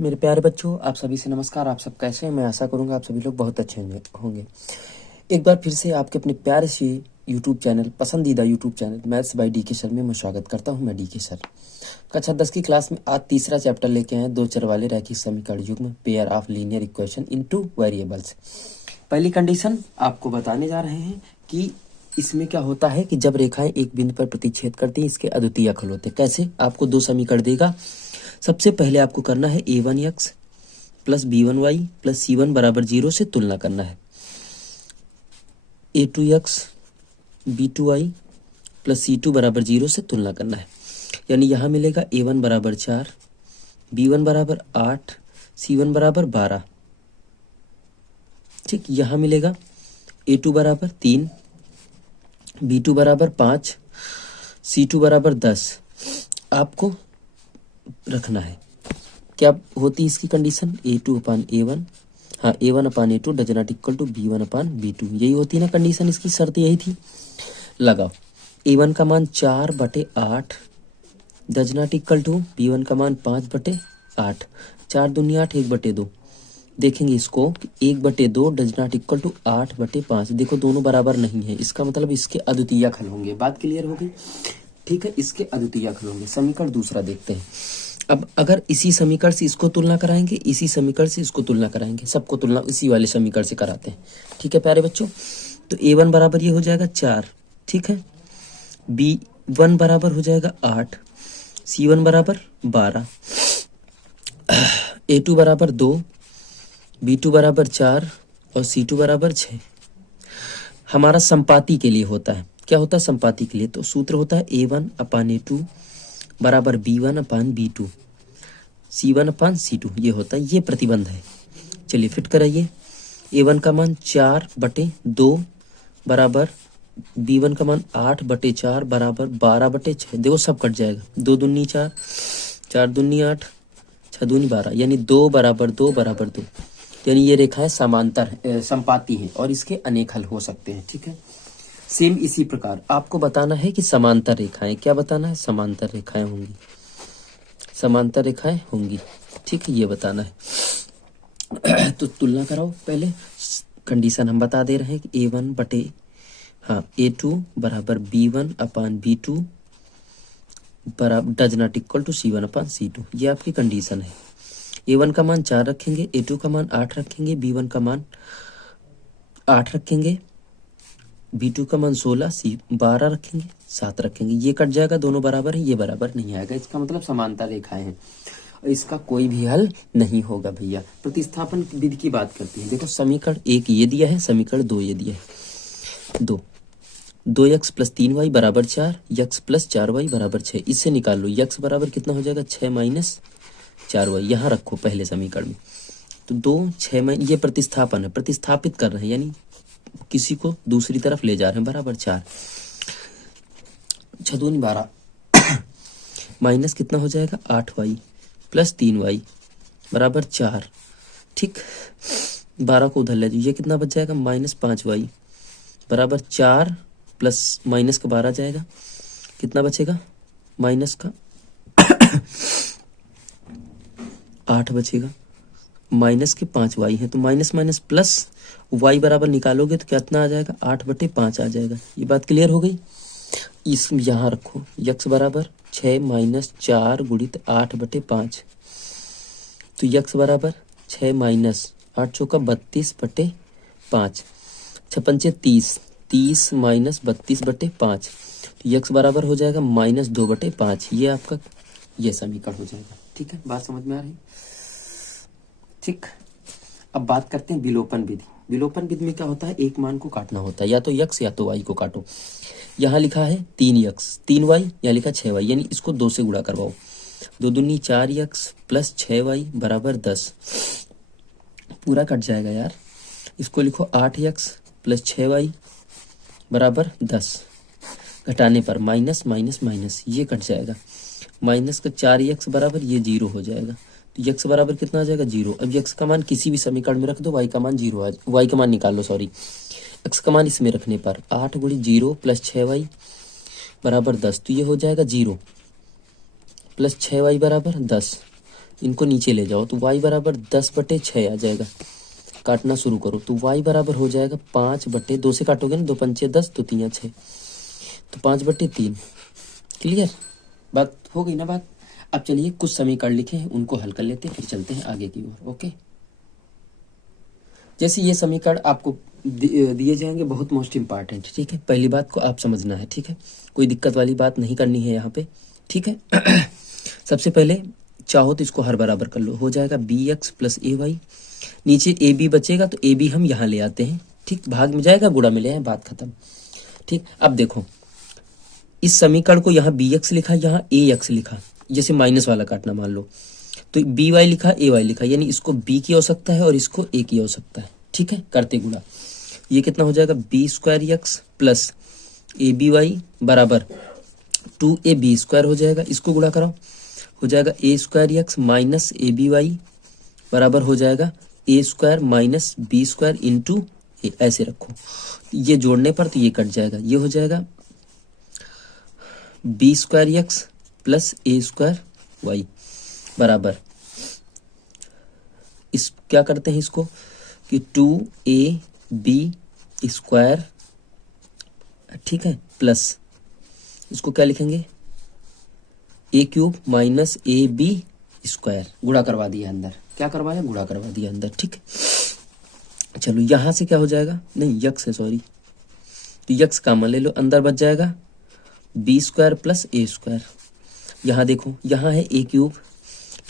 मेरे प्यारे बच्चों, आप सभी से नमस्कार। आप सब कैसे हैं? मैं आशा करूंगा आप सभी लोग बहुत अच्छे होंगे। एक बार फिर से आपके अपने प्यारे से यूट्यूब चैनल, पसंदीदा YouTube channel maths by D के सर में मैं स्वागत करता हूं। मैं डी के सर। कक्षा 10 की क्लास में आज तीसरा चैप्टर लेके आए, दो चर वाले रैखिक समीकरण युग्म, pair of linear equation into variables. पहली कंडीशन आपको बताने जा रहे हैं कि इसमें क्या होता है कि जब रेखाएं एक बिंदु पर प्रतिच्छेद करती हैं, इसके अद्वितीय हल होते हैं। कैसे? आपको दो समीकरण देगा। सबसे पहले आपको करना है a1x plus b1y plus c1 बराबर 0 से तुलना करना है। a2x b2y प्लस c2 बराबर 0 से तुलना करना है। यानी यहाँ मिलेगा a1 बराबर 4, b1 बराबर 8, c1 बराबर 12। ठीक, यहाँ मिलेगा a2 बराबर 3, b2 बराबर 5, c2 बराबर 10। आपको रखना है क्या होती है इसकी कंडीशन? a2 अपान a1, हाँ a1 upon a2 does not equal to b1 upon b2। यही होती है ना कंडीशन, इसकी शर्त यही थी। लगाओ, a1 का मान 4/8 does not equal to b1 का मान 5/8। 4 दूनी 8, 1/2। देखेंगे इसको, 1/2 डज नॉट इक्वल टू 8/5। देखो दोनों बराबर नहीं है, इसका मतलब इसके अद्वितीय हल होंगे। बात क्लियर हो गई? ठीक है, इसके अद्वितीय हल होंगे। समीकरण दूसरा देखते हैं। अब अगर इसी समीकरण से इसको तुलना कराएंगे, इसी समीकरण से इसको तुलना कराएंगे, सबको तुलना इसी वाले समीकरण से कराते हैं। ठीक है प्यारे बच्चों, तो a1 बराबर ये हो जाएगा 4, ठीक है। b1 बराबर हो जाएगा 8, c1 बराबर 12, a2 बराबर 2, b2 बराबर 4 और c2 बराबर 6। हमारा संपाती के लिए होता है। क्या होता है संपाती के लिए? तो सूत्र होता है a1 अपान a2 बराबर b1 upon b2, c1 upon c2। ये होता है, ये प्रतिबंध है। चलिए फिट कराइए। a1 का मान 4/2 बराबर b1 का मान 8/4 बराबर 12/6। देखो सब कट जाएगा, 2 दूनी 4, 4 दूनी 8, 6 दूनी 12, यानी 2 बराबर 2 बराबर 2। यानी ये रेखाएं समांतर संपाती हैं और इसके अनेक हल हो सकते हैं। ठीक है, सेम इसी प्रकार आपको बताना है कि समांतर रेखाएं, क्या बताना है? समांतर रेखाएं होंगी, समांतर रेखाएं होंगी। ठीक है, ये बताना है। तो तुलना कराओ। पहले कंडीशन हम बता दे रहे हैं कि a2 बराबर b1 अपान b2 बराबर does not equal to c1 upon c2। ये आपकी कंडीशन है। a1 का मान 4 रखेंगे, a2 का मान 8 रखेंगे, b1 का मान 8 रखेंगे, b2 का मान 16, c12 रखेंगे, 7 रखेंगे। ये कट जाएगा, दोनों बराबर है, ये बराबर नहीं आएगा। इसका मतलब समांतर रेखाएं हैं और इसका कोई भी हल नहीं होगा भैया। प्रतिस्थापन विधि की बात करती है। देखो समीकरण 1 ये दिया है, समीकरण 2 ये दिया है। 2x प्लस 3y बराबर 4, x प्लस 4y बराबर 6। इससे निकाल लो, x बराबर कितना हो जाएगा? 6 माइनस 4y। यहाँ रखो पहले समीकरण में। तो 2 6 ये प्रतिस्थापन है, प्रतिस्थापित कर रहे हैं, यानी किसी को दूसरी तरफ ले जा रहे हैं। बराबर 4, 6 दूनी 12 माइनस कितना हो जाएगा? 8y प्लस 3y बराबर 4। ठीक, 12 को उधर ले जाओ, ये कितना बच जाएगा? माइनस 5y बराबर 4 प्लस माइनस का 12 जाएगा, कितना बचेगा? माइनस का 8 बचेगा, माइनस के 5y है, तो माइनस माइनस प्लस y बराबर निकालोगे तो कितना आ जाएगा? 8/5 आ जाएगा। ये बात क्लियर हो गई? इस यहाँ रखो, x बराबर 6 माइनस 4 गुणित 8/5। तो x बराबर 6 माइनस 8 चौका 32/5, 6 पंचे 30, 30 माइनस 32/5। तो x बराबर हो जाएगा माइनस 2/5। ये आपका ये समीकरण हो जाएगा। ठीक है, बात समझ में आ रही? ठीक, अब बात करते हैं विलोपन विधि। विलोपन विधि में क्या होता है? एक मान को काटना होता है, या तो x या तो y को काटो। यहाँ लिखा है 3x 3y, यहाँ लिखा 6y, यानी इसको 2 से गुणा करवाओ। 2 दूनी 4x प्लस 6y बराबर 10। पूरा कट जाएगा यार। इसको लिखो 8x प्लस 6y बराबर 10। घटाने पर माइनस माइनस माइनस, ये कट जाएगा। माइनस का 4x बराबर ये 0 हो जाएगा। तो x बराबर कितना आ जाएगा? 0। अब x का मान किसी भी समीकरण में रख दो, y का मान 0 आ, y का मान निकाल लो, सॉरी। x का मान इसमें रखने पर 8 गुणित 0 प्लस 6y बराबर 10। तो ये हो जाएगा 0 प्लस 6y बराबर 10। इनको नीचे ले जाओ तो y बराबर 10/6 आ जाएगा। काटना शुरू करो तो y बराबर हो जाएगा 5/2 से काटोगे ना, 2 पंचे 10, 2 3 6, तो 5/3। क्लियर, बात हो गई ना बात। अब चलिए कुछ समीकरण लिखे हैं उनको हल कर लेते हैं, फिर चलते हैं आगे की ओर। ओके, जैसे ये समीकरण आपको दिए जाएंगे, बहुत मोस्ट इंपॉर्टेंट, ठीक है। पहली बात को आप समझना है, ठीक है, कोई दिक्कत वाली बात नहीं करनी है यहाँ पे, ठीक है। सबसे पहले चाहो तो इसको हर बराबर कर लो, हो जाएगा bx प्लस ay, नीचे ab बचेगा तो ab हम यहाँ ले आते हैं, ठीक, भाग में जाएगा गुणा में ले आए, बात खत्म, ठीक। अब देखो इस समीकरण को यहाँ bx लिखा, यहाँ ax लिखा, जैसे माइनस वाला काटना मान लो तो by लिखा ay लिखा, यानी इसको b की हो सकता है और इसको a की हो सकता है, ठीक है। करते गुणा, ये कितना हो जाएगा b² प्लस aby बराबर 2ab² हो जाएगा, इसको गुणा कराओ, हो जाएगा a² माइनस aby बराबर हो जाएगा a² माइनस b² इंटू ए, ऐसे रखो, ये जोड़ने पर तो ये कट जाएगा, ये हो जाएगा b² प्लस a² बराबर, इस क्या करते हैं इसको कि 2ab², ठीक है, प्लस इसको क्या लिखेंगे a³ माइनस ab², गुणा करवा दिया अंदर, क्या करवाया, गुणा करवा दिया अंदर, ठीक है। चलो यहाँ से क्या हो जाएगा, नहीं यक्स है सॉरी, तो यक्स कॉमन ले लो, अंदर बच जाएगा b² प्लस a², यहाँ देखो यहाँ है a³,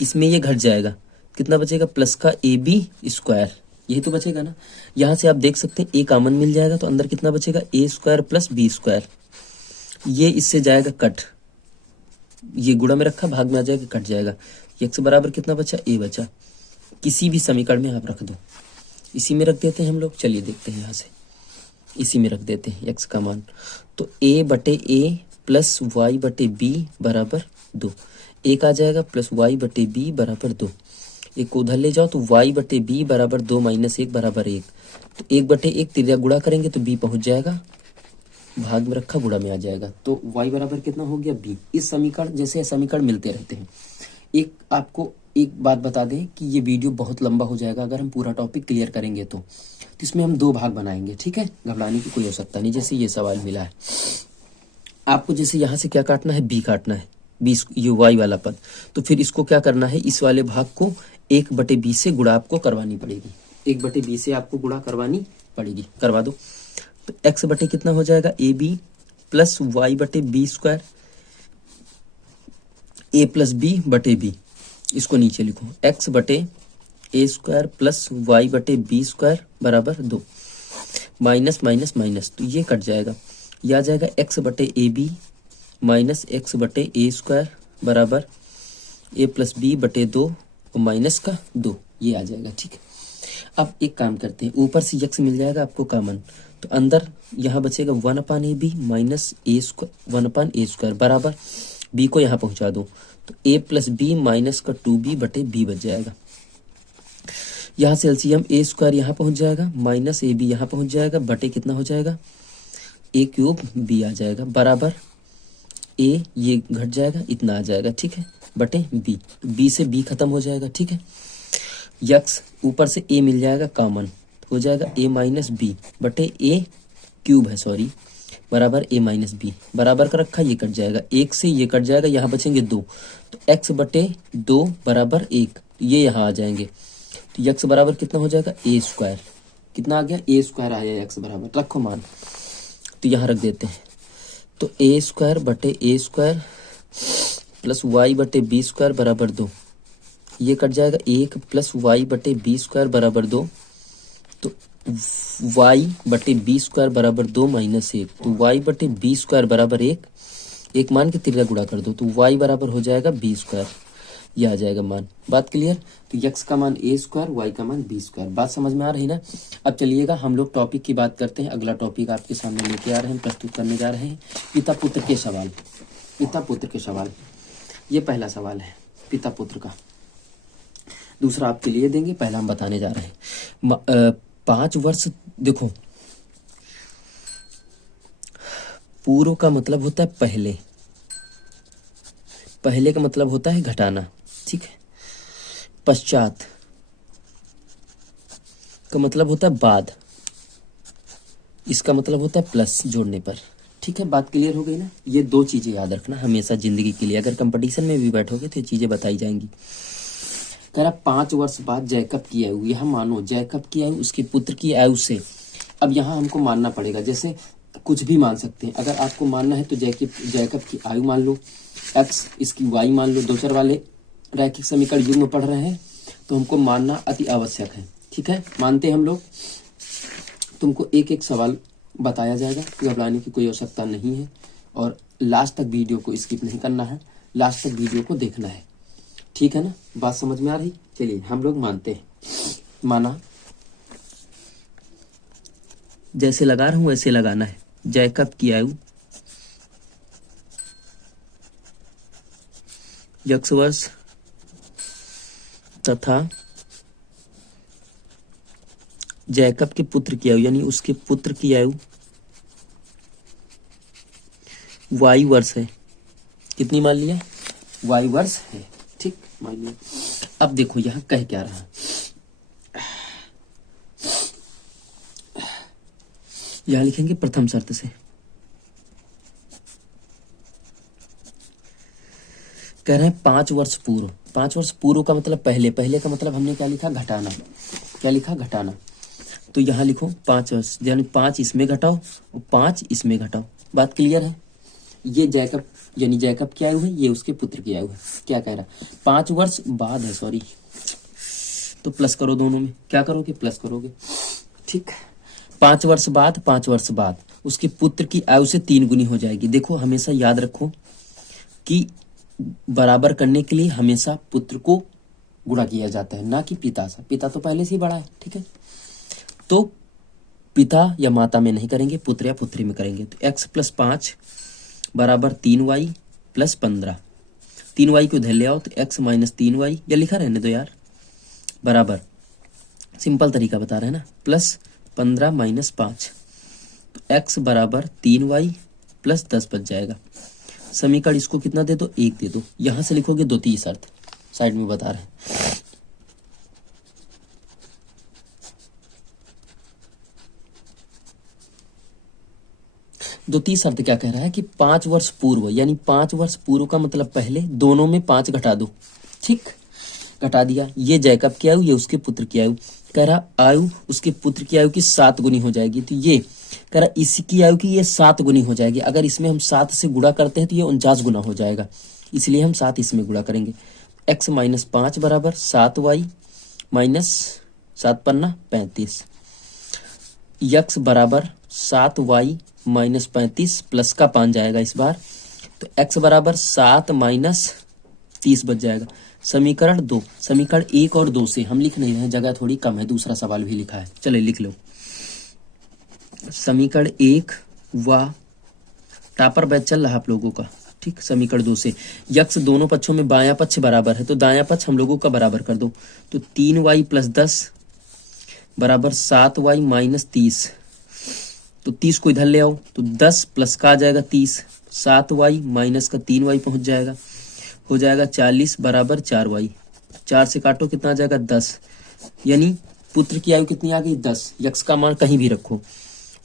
इसमें ये घट जाएगा, कितना बचेगा प्लस का ab², यही तो बचेगा ना। यहाँ से आप देख सकते हैं a कॉमन मिल जाएगा तो अंदर कितना बचेगा a² प्लस b², ये इससे जाएगा कट, ये गुणा में रखा, भाग में आ जाएगा, कट जाएगा, x बराबर कितना बचा, a बचा। किसी भी समीकरण में आप रख दो, इसी में रख देते हैं हम लोग, चलिए देखते हैं यहाँ से, इसी में रख देते हैं x का मान, तो a/a प्लस y/b बराबर 2, एक आ जाएगा प्लस y/b बराबर 2, एक को उधर ले जाओ तो y/b बराबर 2 माइनस 1 बराबर 1, तो 1/1 त्रिज्या गुणा करेंगे तो b पहुंच जाएगा, भाग में रखा गुणा में आ जाएगा, तो y बराबर कितना हो गया b। इस समीकरण जैसे समीकरण मिलते रहते हैं। एक आपको एक बात बता दें कि ये वीडियो बहुत लंबा हो जाएगा अगर हम पूरा टॉपिक क्लियर करेंगे तो इसमें हम 2 भाग बनाएंगे, ठीक है, घबराने की कोई आवश्यकता नहीं। जैसे ये सवाल मिला है आपको, जैसे यहाँ से क्या काटना है, b काटना है, b ये y वाला पद, तो फिर इसको क्या करना है, इस वाले भाग को 1/b से गुणा आपको करवानी पड़ेगी, 1/b से आपको गुणा करवानी पड़ेगी, करवा दो, तो x बटे कितना हो जाएगा ab plus y/b², a plus b/b, इसको नीचे लिखो x/a² प्लस y/b² बराबर 2, माइनस माइनस माइनस तो ये कट जाएगा, यह आ जाएगा x/ab माइनस x/a² बराबर a प्लस b/2 और माइनस का 2, ये आ जाएगा, ठीक है। अब एक काम करते हैं, ऊपर से x मिल जाएगा आपको कॉमन, तो अंदर यहाँ बचेगा 1/ab माइनस a² 1/a² बराबर b को यहाँ पहुँचा दो, तो a प्लस b माइनस का 2b/b बच जाएगा। यहाँ से एलसीएम a² यहाँ पहुँच जाएगा, माइनस ab यहाँ पहुँच जाएगा, बटे कितना हो जाएगा a³ b आ जाएगा, बराबर a ये घट जाएगा, इतना आ जाएगा, ठीक है, बटे b, b से b खत्म हो जाएगा, ठीक है। यक्स ऊपर से a मिल जाएगा कॉमन, हो जाएगा a माइनस बी बटे a³ है सॉरी, बराबर a माइनस बी, बराबर का रखा, ये कट जाएगा, 1 से ये कट जाएगा, यहाँ बचेंगे 2, तो x/2 बराबर 1, ये यहाँ आ जाएंगे, तो x बराबर कितना हो जाएगा a², कितना आ गया a² आया, x बराबर रखो मान, तो यहाँ रख देते हैं, तो a² बटे a² प्लस y/b² बराबर 2, ये कट जाएगा 1 प्लस y/b² बराबर 2, तो y/b² बराबर 2 माइनस 1, तो y/b² बराबर 1, एक मान के त्रिज्या गुणा कर दो, तो y बराबर हो जाएगा b², ये आ जाएगा मान। बात क्लियर, तो x का मान a², y का मान b², बात समझ में आ रही ना। अब चलिएगा हम लोग टॉपिक की बात करते हैं, अगला टॉपिक आपके सामने लेके आ रहे हैं, प्रस्तुत करने जा रहे हैं पिता पुत्र के सवाल, पिता पुत्र के सवाल। ये पहला सवाल है पिता पुत्र का, दूसरा आपके लिए देंगे, पहला हम बताने जा रहे हैं। 5 वर्ष, देखो पूर्व का मतलब होता है पहले, पहले का मतलब होता है घटाना, ठीक है। पश्चात का मतलब होता है बाद, इसका मतलब होता है प्लस जोड़ने पर। ठीक है, बात क्लियर हो गई ना। ये दो चीजें याद रखना हमेशा जिंदगी के लिए, अगर कंपटीशन में भी बैठोगे तो ये चीजें बताई जाएंगी। कह रहा 5 वर्ष बाद जैकब की आयु, यह मानो जैकब की आयु उसके पुत्र की आयु से। अब यहाँ हमको मानना पड़ेगा, जैसे कुछ भी मान सकते हैं। अगर आपको मानना है तो जैकब की आयु मान लो, एक्स इसकी वाई मान लो। दो चार वाले रैखिक समीकरण युग में पढ़ रहे हैं तो हमको मानना अति आवश्यक है। ठीक है, मानते हैं हम लोग। तुमको एक एक सवाल बताया जाएगा, घबराने की कोई आवश्यकता नहीं है। और लास्ट तक वीडियो को स्किप नहीं करना है, लास्ट तक वीडियो को देखना है। ठीक है ना, बात समझ में आ रही। चलिए हम लोग मानते हैं। माना, जैसे लगा रहा हूं वैसे लगाना है। जैकब की आयु यक्ष वर्ष तथा जैकब के पुत्र की आयु यानी उसके पुत्र की आयु वाई वर्ष है। कितनी मान लिया? वाई वर्ष है। ठीक, मान लिया। अब देखो यहां कह क्या रहा, यहां लिखेंगे प्रथम शर्त से। कह रहे हैं 5 वर्ष पूर्व। 5 वर्ष पूर्व का मतलब पहले, पहले का मतलब हमने क्या लिखा? घटाना। क्या लिखा? घटाना। तो यहां लिखो 5 वर्ष, यानी 5 इसमें घटाओ और 5 इसमें घटाओ। बात क्लियर है। ये जैकब यानी जैकब की आयु है, ये उसके पुत्र की आयु है। क्या कह रहा? 5 वर्ष बाद है, सॉरी, तो प्लस करो दोनों में। क्या करोगे? प्लस करोगे। ठीक, 5 वर्ष बाद, 5 वर्ष बाद उसके पुत्र की आयु से 3 गुनी हो जाएगी। देखो हमेशा याद रखो कि बराबर करने के लिए हमेशा पुत्र को गुणा किया जाता है, ना कि पिता से। पिता तो पहले से ही बड़ा है। ठीक है, तो पिता या माता में नहीं करेंगे, पुत्र या पुत्री में करेंगे। तो x + 5 बराबर 3y + 15। 3y को इधर ले आओ तो x - 3y, या लिखा रहने दो यार, बराबर, सिंपल तरीका बता रहे हैं ना, + 15 - 5। तो x बराबर 3y + 10 बच जाएगा। समीकरण इसको कितना दे दो? 1 दे दो। यहां से लिखोगे द्वितीय शर्त, साइड में बता रहे हैं। द्वितीय शर्त क्या कह रहा है कि 5 वर्ष पूर्व, यानी 5 वर्ष पूर्व का मतलब पहले, दोनों में 5 घटा दो। ठीक, घटा दिया। ये जैकब की आयु, ये उसके पुत्र की आयु। कह रहा आयु उसके पुत्र की आयु की 7 गुनी हो जाएगी। तो ये कह रहा इसकी आयु की ये 7 गुनी हो जाएगी। अगर इसमें हम 7 से गुणा करते हैं तो ये 49 गुना हो जाएगा, इसलिए हम 7 इसमें गुणा करेंगे। x - 5 बराबर 7y - 7 पन्ना 35। x बराबर 7y - 35 प्लस का 5 जाएगा इस बार, तो x बराबर 7 - 30 बच जाएगा। समीकरण 2, समीकरण 1 और 2 से हम लिख नहीं रहे हैं, जगह थोड़ी कम है, दूसरा सवाल भी लिखा है। चले लिख लो। समीकरण 1 व टापर बैच चल रहा आप लोगों का। ठीक, समीकरण 2 से यक्ष दोनों पक्षों में बायां पक्ष बराबर है, तो दायां पक्ष हम लोगों का बराबर कर दो। तो 3y + 10 बराबर 7y - 30। तो 30 को इधर ले आओ तो 10 प्लस का आ जाएगा 30, 7y माइनस का 3y पहुंच जाएगा, हो जाएगा 40 बराबर 4y। 4 से काटो कितना आ जाएगा? 10। यानी पुत्र की आयु कितनी आ गई? 10। यक्ष का मान कहीं भी रखो।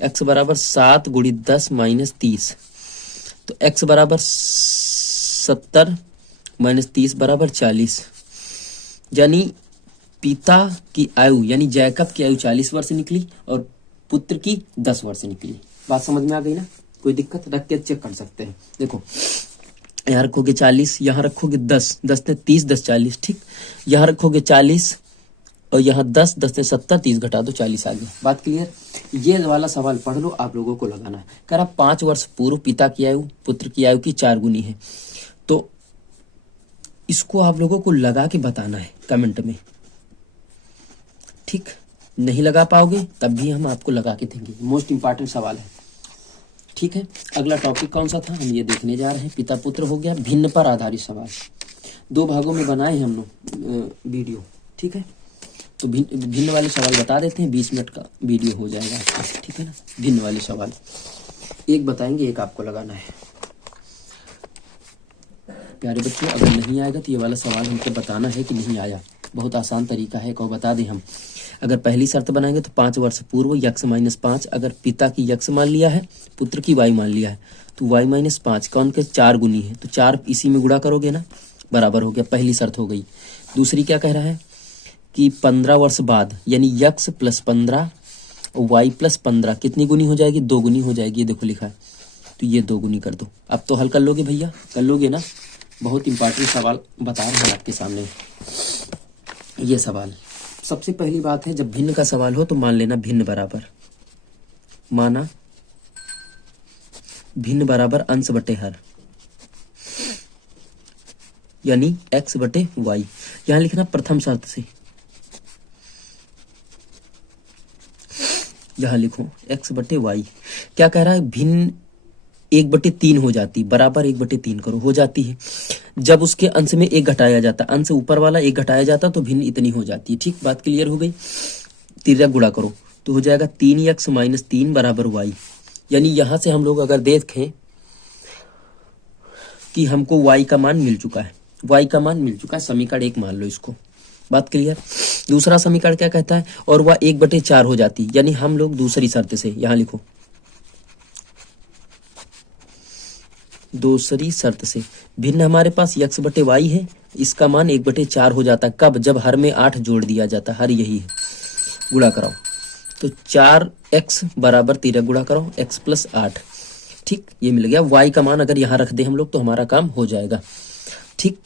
x बराबर 7 × 10 - 30, तो x बराबर 70 - 30 बराबर 40। यानी पिता की आयु यानी जैकब की आयु 40 वर्ष निकली और पुत्र की 10 वर्ष निकली। बात समझ में आ गई ना? कोई दिक्कत? रख के चेक कर सकते हैं। देखो यहाँ रखोगे 40, यहाँ रखोगे 10, 10 ने 30, 10 40। ठीक, यहाँ रखोगे 40 और यहाँ 10, 10 ने 70, 30 घटा दो 40 आ गया। बात क्लियर? ये वाला सवाल पढ़ लो, आप लोगों को लगाना है। कह रहा 5 वर्ष पूर्व पिता की आयु पुत्र की आयु की 4 गुनी है, तो इसको आप लोगों को लगा के बताना है कमेंट में। ठीक, नहीं लगा पाओगे तब भी हम आपको लगा के देंगे। मोस्ट इंपॉर्टेंट सवाल है। ठीक है, अगला टॉपिक कौन सा था हम ये देखने जा रहे हैं। पिता पुत्र हो गया, भिन्न पर आधारित सवाल। 2 भागों में बनाए हम लोग वीडियो। ठीक है, तो भिन्न वाले सवाल बता देते हैं, 20 मिनट का वीडियो हो जाएगा। ठीक है ना, भिन्न वाले सवाल एक बताएंगे, एक आपको लगाना है। प्यारे बच्चों, अगर नहीं आएगा तो ये वाला सवाल हमको बताना है कि नहीं आया। बहुत आसान तरीका है, को बता दें हम। अगर पहली शर्त बनाएंगे तो 5 वर्ष पूर्व यक्स माइनस 5, अगर पिता की यक्स मान लिया है, पुत्र की वाई मान लिया है, तो वाई माइनस 5 कौन के 4 गुनी है, तो 4 इसी में गुणा करोगे ना, बराबर हो गया, पहली शर्त हो गई। दूसरी क्या कह रहा है कि 15 वर्ष बाद, यानी यक्स प्लस 15 वाई प्लस 15 कितनी गुनी हो जाएगी, 2 गुनी हो जाएगी, ये देखो लिखा है, तो ये 2 गुनी कर दो। अब तो हल कर लोगे भैया, कर लोगे ना। बहुत इंपॉर्टेंट सवाल बता रहे हैं आपके सामने। ये सवाल सबसे पहली बात है, जब भिन्न का सवाल हो तो मान लेना भिन्न बराबर, माना भिन्न बराबर अंश बटे हर, यानी x बटे वाई। यहां लिखना प्रथम शर्त से, यहां लिखो x बटे वाई। क्या कह रहा है, भिन्न 1/3 हो जाती, बराबर 1/3 करो, हो जाती है। जब उसके अंश में 1 घटाया जाता, अंश ऊपर वाला 1 घटाया जाता तो भिन्न इतनी हो जाती है। ठीक, बात क्लियर हो गई। तिर्यक गुणा करो तो हो जाएगा 3x माइनस 3 बराबर वाई। यानी यहां से हम लोग अगर देखें कि हमको y का मान मिल चुका है, y का मान मिल चुका है, समीकरण 1 मान लो इसको, बात क्लियर। दूसरा समीकरण क्या कहता है, और वह 1/4 हो जाती, यानी हम लोग दूसरी शर्त से, यहां लिखो दूसरी शर्त से, भिन्न हमारे पास x बटे वाई है, इसका मान 1/4 हो जाता। कब, जब हर में 8 जोड़ दिया जाता, हर यही है, गुणा कराओ तो 4x बराबर 13 गुणा कराओ x प्लस 8। ठीक, ये मिल गया। y का मान अगर यहाँ रख दे हम लोग तो हमारा काम हो जाएगा। ठीक,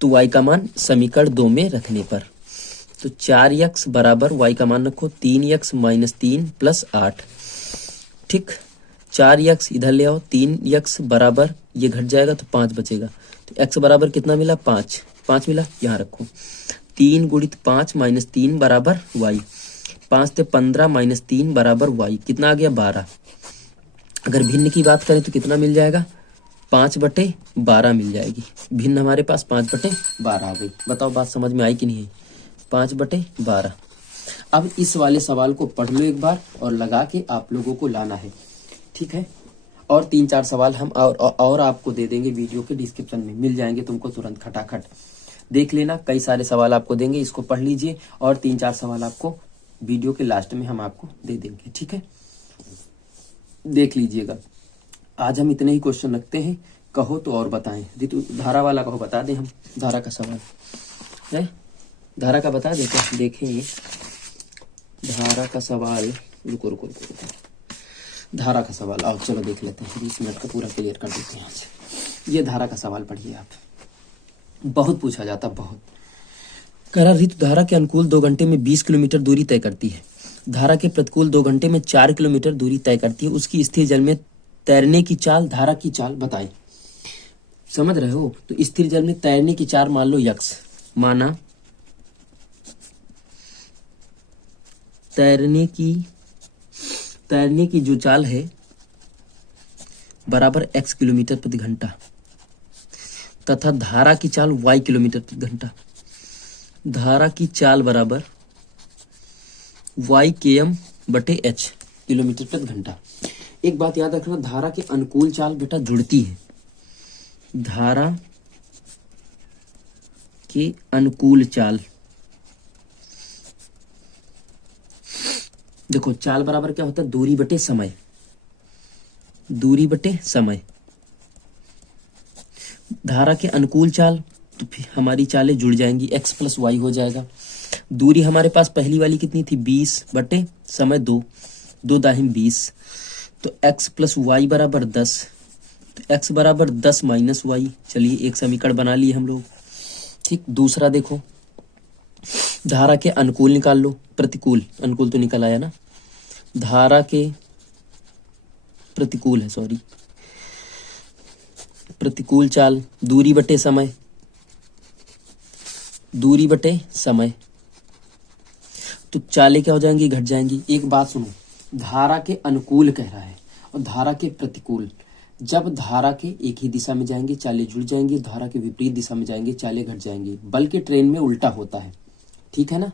तो y का मान समीकरण 2 में रखने पर, तो 4x बराबर y का मान रखो 3x माइनस 3 प्लस 8। ठीक, 4x इधर ले आओ, 3x बराबर ये घट जाएगा तो 5 बचेगा, तो x बराबर कितना मिला, 5 मिला, यहाँ रखो 3 गुणित 5 माइनस 3 बराबर y, 5 से 15 माइनस 3 बराबर y, कितना आ गया 12। अगर भिन्न की बात करें तो कितना मिल जाएगा, 5/12 मिल जाएगी। भिन्न हमारे पास 5/12 आ गई। बताओ बात समझ में आई कि नहीं है, 5/12। अब इस वाले सवाल को पढ़ लो एक बार और लगा के आप लोगों को लाना है, ठीक है। और 3-4 सवाल हम और आपको दे देंगे, वीडियो के डिस्क्रिप्शन में मिल जाएंगे तुमको, तुरंत खटाखट देख लेना। कई सारे सवाल आपको देंगे, इसको पढ़ लीजिए, और 3-4 सवाल आपको वीडियो के लास्ट में हम आपको दे देंगे, ठीक है, देख लीजिएगा। आज हम इतने ही क्वेश्चन रखते हैं, कहो तो और बताएं। रितु धारा वाला कहो, बता दें हम धारा का सवाल है, धारा का बता देते, देखें ये धारा का सवाल, रुको, धारा का सवाल आओ चलो देख लेते हैं, 20 मिनट का पूरा क्लियर कर देते हैं यहाँ से। ये धारा का सवाल पढ़िए आप, बहुत पूछा जाता, बहुत। कह रहा ऋतु धारा के अनुकूल 2 घंटे में 20 किलोमीटर दूरी तय करती है, धारा के प्रतिकूल 2 घंटे में 4 किलोमीटर दूरी तय करती है, उसकी स्थिर जल में तैरने की चाल, धारा की चाल बताए। समझ रहे हो, तो स्थिर जल में तैरने की चाल मान लो यक्स, माना तैरने की जो चाल है बराबर x किलोमीटर प्रति घंटा, तथा धारा की चाल y किलोमीटर प्रति घंटा। धारा की चाल बराबर y km बटे h किलोमीटर प्रति घंटा। एक बात याद रखना, धारा के अनुकूल चाल बेटा जुड़ती है, धारा के अनुकूल चाल, देखो चाल बराबर क्या होता है, दूरी बटे समय, दूरी बटे समय। धारा के अनुकूल चाल तो फिर हमारी चालें जुड़ जाएंगी, x प्लस वाई हो जाएगा। दूरी हमारे पास पहली वाली कितनी थी, 20 बटे समय 2, 2 दाहिम 20, तो x प्लस वाई बराबर 10, तो x बराबर 10 माइनस वाई। चलिए एक समीकरण बना लिए हम लोग। ठीक, दूसरा देखो, धारा के अनुकूल निकाल लो, प्रतिकूल, अनुकूल तो निकल आया ना, धारा के प्रतिकूल है, सॉरी, प्रतिकूल चाल, दूरी बटे समय, दूरी बटे समय, तो चालें क्या हो जाएंगी, घट जाएंगी। एक बात सुनो, धारा के अनुकूल कह रहा है और धारा के प्रतिकूल, जब धारा के एक ही दिशा में जाएंगे चालें जुड़ जाएंगी, धारा के विपरीत दिशा में जाएंगे चालें घट जाएंगी, बल्कि ट्रेन में उल्टा होता है, ठीक है ना।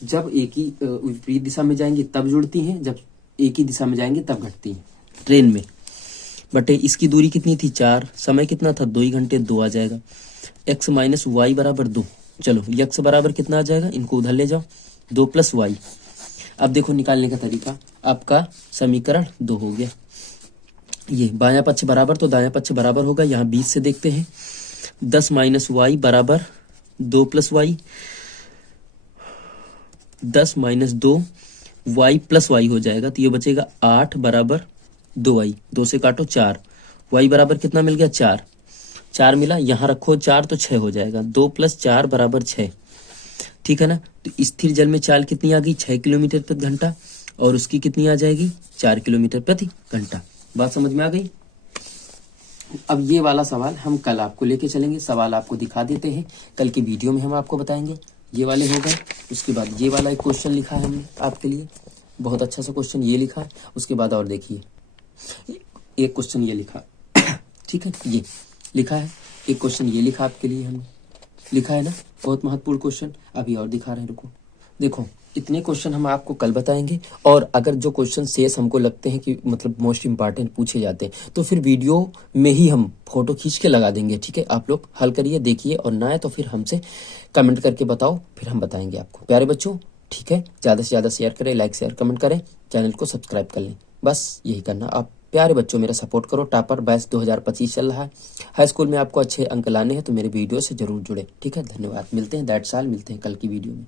जब एक ही विपरीत दिशा में जाएंगे तब जुड़ती हैं, जब एक ही दिशा में जाएंगे तब घटती हैं ट्रेन में। बटे इसकी दूरी कितनी थी 4, समय कितना था 2 ही घंटे, 2 आ जाएगा। x माइनस वाई बराबर 2, चलो यक्स बराबर कितना आ जाएगा, इनको उधर ले जाओ, 2 + y। अब देखो निकालने का तरीका, आपका समीकरण 2 हो गया। ये बायां पक्ष बराबर तो दायां पक्ष बराबर होगा, यहाँ 20 से देखते हैं। 10 - y बराबर 2 + y, 10 - 2 y + y हो जाएगा, तो ये बचेगा 8 बराबर 2y, 2 से काटो 4, y बराबर कितना मिल गया 4, 4 मिला, यहाँ रखो 4 तो 6 हो जाएगा, 2 + 4 बराबर 6। ठीक है ना। तो स्थिर जल में चाल कितनी आ गई, 6 किलोमीटर प्रति घंटा, और उसकी कितनी आ जाएगी, 4 किलोमीटर प्रति घंटा। बात समझ में आ गई। अब ये वाला सवाल हम कल आपको लेके चलेंगे, सवाल आपको दिखा देते हैं, कल की वीडियो में हम आपको बताएंगे। ये वाले हो गए, उसके बाद ये वाला एक क्वेश्चन लिखा है हमने आपके लिए, बहुत अच्छा सा क्वेश्चन ये लिखा है। उसके बाद और देखिए एक क्वेश्चन ये लिखा ठीक है, ये लिखा है एक क्वेश्चन, ये लिखा आपके लिए हमने, लिखा है ना, बहुत महत्वपूर्ण क्वेश्चन। अभी और दिखा रहे हैं, रुको, देखो इतने क्वेश्चन हम आपको कल बताएंगे। और अगर जो क्वेश्चन शेष हमको लगते हैं कि मतलब मोस्ट इंपॉर्टेंट पूछे जाते हैं, तो फिर वीडियो में ही हम फोटो खींच के लगा देंगे। ठीक है, आप लोग हल करिए, देखिए, और ना है तो फिर हमसे कमेंट करके बताओ, फिर हम बताएंगे आपको। प्यारे बच्चों, ठीक है, ज़्यादा से ज़्यादा शेयर करें, लाइक शेयर कमेंट करें, चैनल को सब्सक्राइब कर लें, बस यही करना। आप प्यारे बच्चों मेरा सपोर्ट करो। टॉपर बैच 2025 चल रहा है, हाई स्कूल में आपको अच्छे अंक लाने हैं, तो मेरे वीडियो से जरूर जुड़े। ठीक है, धन्यवाद, मिलते हैं दैट साल, मिलते हैं कल की वीडियो में।